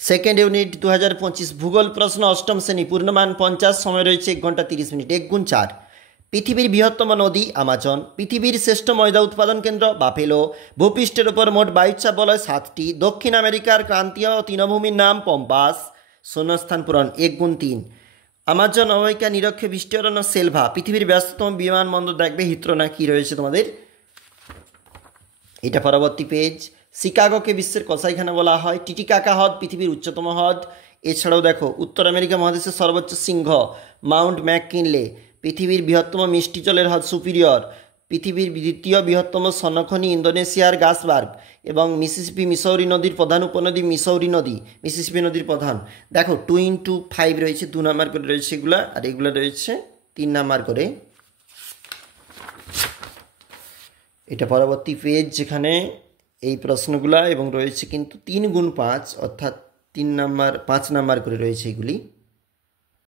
second unit 2025 ভূগোল প্রশ্ন অষ্টম শ্রেণী পূর্ণমান 50 সময় রয়েছে 1 ঘন্টা 30 মিনিট 1 গুণ 4 পৃথিবীর বৃহত্তম নদী আমাজন পৃথিবীর শ্রেষ্ঠ ময়দা উৎপাদন কেন্দ্র বাফেলো ভূপৃষ্ঠের উপর মোট বায়ুচাপ বলয় 7টি দক্ষিণ আমেরিকার ক্রান্তীয় তৃণভূমির নাম পম্পাস শূন্যস্থান পূরণ 1 গুণ 3 আমাজন অববাহিকা নিরক্ষে বৃষ্টি অরণ্য সেলভা পৃথিবীর ব্যস্ততম বিমানবন্দর দেখবে হিথ্রো না কি রয়েছে তোমাদের এটা পরবর্তী পেজ শিকাগোকে বিশ্বের কসাইখানা বলা হয় টিটিকাকা হ্রদ পৃথিবীর উচ্চতম হ্রদ এছাড়াও দেখো উত্তর আমেরিকা মহাদেশের সর্বোচ্চ সিংহ মাউন্ট ম্যাককিনলে পৃথিবীর বৃহত্তম মিষ্টি জলের হ্রদ সুপিরিয়র পৃথিবীর দ্বিতীয় বৃহত্তম স্বর্ণখনি ইন্দোনেশিয়ার গাসবার্গ এবং মিসিসিপি মিসৌরি নদীর প্রধান উপনদী মিসৌরি নদী মিসিসিপি নদীর প্রধান দেখো 2x5 রয়েছে 2 নাম্বার করে রয়েছে এগুলা আর এগুলো রয়েছে 3 নাম্বার করে এটা পরবর্তী পেজ যেখানে এই প্রশ্নগুলা এবং রয়েছে কিন্তু 3 গুণ 5 অর্থাৎ 3 নাম্বার 5 নাম্বার করে রয়েছে এগুলি